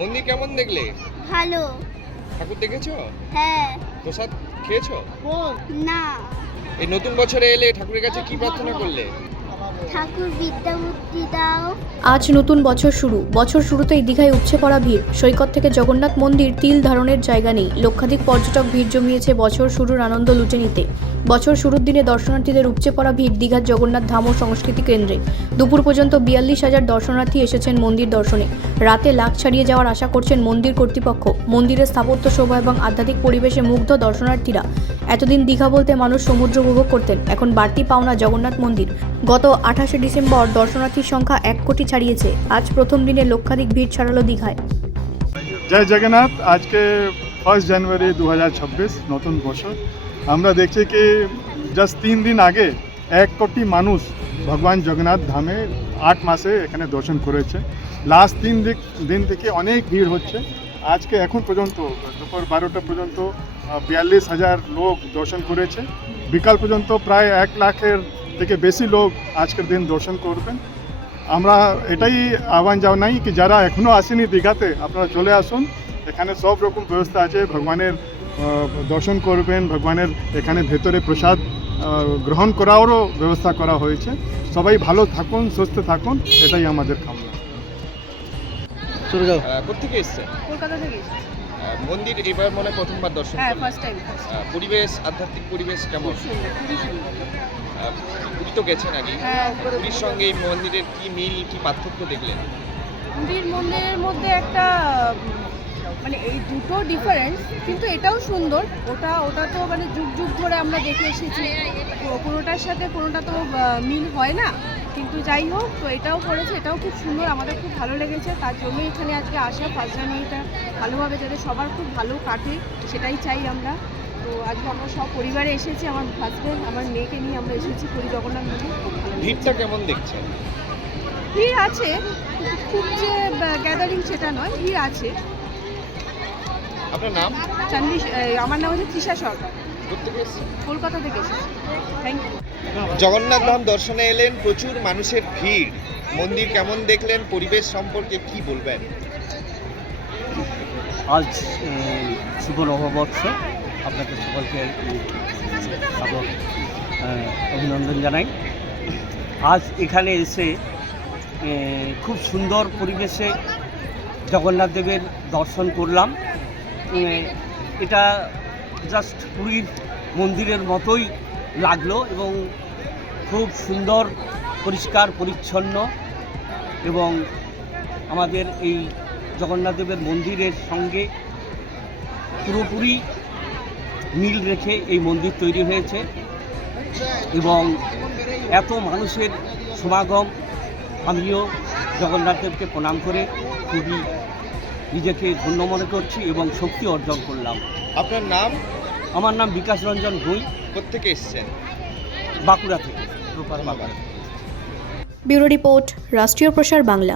মন্দির কেমন দেখলে? ভালো। ঠাকুর দেখেছো? হ্যাঁ। প্রসাদ খেয়েছো? না। এই নতুন বছরে এলে ঠাকুরের কাছে কি প্রার্থনা করলে? ঠাকুর বিদ্যা বুদ্ধি দাও। আজ নতুন বছর শুরু। বছর শুরুতেই দীঘায় উপচে পড়া ভিড়। সৈকত থেকে জগন্নাথ মন্দির তিল ধারণের জায়গা নেই। লক্ষাধিক পর্যটক ভিড় জমিয়েছে বছর শুরুর আনন্দ লুটে নিতে। বছর শুরুর দিনে দর্শনার্থীদের উপচে পড়া ভিড় দীঘার জগন্নাথ ধাম ও সংস্কৃতি কেন্দ্রে। দুপুর পর্যন্ত 42,000 দর্শনার্থী এসেছেন মন্দির দর্শনে। রাতে লাখ ছাড়িয়ে যাওয়ার আশা করছেন মন্দির কর্তৃপক্ষ। মন্দিরের স্থাপত্য শোভা এবং আধ্যাত্মিক পরিবেশে মুগ্ধ দর্শনার্থীরা। এতদিন দীঘা বলতে মানুষ সমুদ্র উপভোগ করতেন, এখন বাড়তি পাওনা জগন্নাথ মন্দির। গত 28শে ডিসেম্বর দর্শনার্থীর সংখ্যা 1 কোটি ছাড়িয়েছে। আজ প্রথম দিনে লক্ষাধিক ভিড় ছড়ালো দীঘায়। জয় জগন্নাথ। আজকে 1 জানুয়ারি 2026 নতুন বছর। আমরা দেখছি কি জাস্ট 3 দিন আগে 1 কোটি মানুষ ভগবান জগন্নাথ ধামে 8 মাসে এখানে দর্শন করেছে। লাস্ট 3 দিন থেকে অনেক ভিড় হচ্ছে। আজকে এখন পর্যন্ত দুপুর 12টা পর্যন্ত 42,000 লোক দর্শন করেছে। বিকাল পর্যন্ত প্রায় 1 লাখের থেকে বেশি লোক আজকের দিন দর্শন করবেন। আমরা এটাই আহ্বান জানাই কি যারা এখনও আসেনি দীঘাতে আপনারা চলে আসুন। এখানে সব রকম ব্যবস্থা আছে, ভগবানের দর্শন করবেন, ভগবানের এখানে ভেতরে প্রসাদ গ্রহণ করারও ব্যবস্থা করা হয়েছে। সবাই ভালো থাকুন, সুস্থ থাকুন, এটাই আমাদের কামনা। চলে যাও। কোথেকে এসেছেন? কলকাতা থেকে এসেছি। মন্দির এবার মনে হয় প্রথমবার দর্শন হ্যাঁ, করলেন। First time. পরিবেশ, আধ্যাত্মিক পরিবেশ কেমন? খুবই সুন্দর। পুরী তো গেছেন আগে। হ্যাঁ। পুরীর সঙ্গে এই মন্দিরের কি মিল, কি পার্থক্য দেখলেন? পুরীর মন্দিরের মধ্যে একটা মানে এই দুটো ডিফারেন্স, কিন্তু এটাও সুন্দর। ওটা তো মানে যুগ যুগ ধরে আমরা দেখে এসেছি, কোনোটার সাথে কোনোটা তো মিল হয় না, কিন্তু যাই হোক, তো এটাও করেছে, এটাও খুব সুন্দর, আমাদের খুব ভালো লেগেছে। তার জন্যই এখানে আজকে আসা। ফার্স্ট জানুয়ারিটা ভালোভাবে যাতে সবার খুব ভালো কাটে সেটাই চাই আমরা। তো আজকে আমরা সব পরিবারে এসেছি, আমার হাজব্যান্ড, আমার মেয়েকে নিয়ে আমরা এসেছি পুরী জগন্নাথ মন্দির। খুব ভালো লেগেছে। ভিড়টা কেমন দেখছেন? ভিড় আছে, খুব যে গ্যাদারিং সেটা নয়, ভিড় আছে। আপনার নাম? আমার নাম হচ্ছে তৃষা সরকার, কোথেকে এসেছেন? কলকাতা থেকে এসেছি। Thank you. জগন্নাথ ধাম দর্শনে এলেন, প্রচুর মানুষের ভিড়। মন্দির কেমন দেখলেন? পরিবেশ সম্পর্কে কি বলবেন? আজ শুভ নববর্ষ, আপনাদের সকলকে অভিনন্দন জানাই। আজ এখানে এসে খুব সুন্দর পরিবেশে জগন্নাথ দেবের দর্শন করলাম। এটা জাস্ট পুরীর মন্দিরের মতোই লাগলো এবং খুব সুন্দর, পরিষ্কার পরিচ্ছন্ন, এবং আমাদের এই জগন্নাথ দেবের মন্দিরের সঙ্গে পুরোপুরি মিল রেখে এই মন্দির তৈরি হয়েছে এবং এত মানুষের সমাগম, আমিও জগন্নাথ দেবকে প্রণাম করে খুবই নিজেকে ধন্য মনে করছি এবং শক্তি অর্জন করলাম। আপনার নাম? আমার নাম বিকাশ রঞ্জন ভুঁই, কোথেকে এসেছেন? বাঁকুড়া থেকে, রূপার বাগান। ব্যুরো রিপোর্ট, রাষ্ট্রীয় প্রসার বাংলা।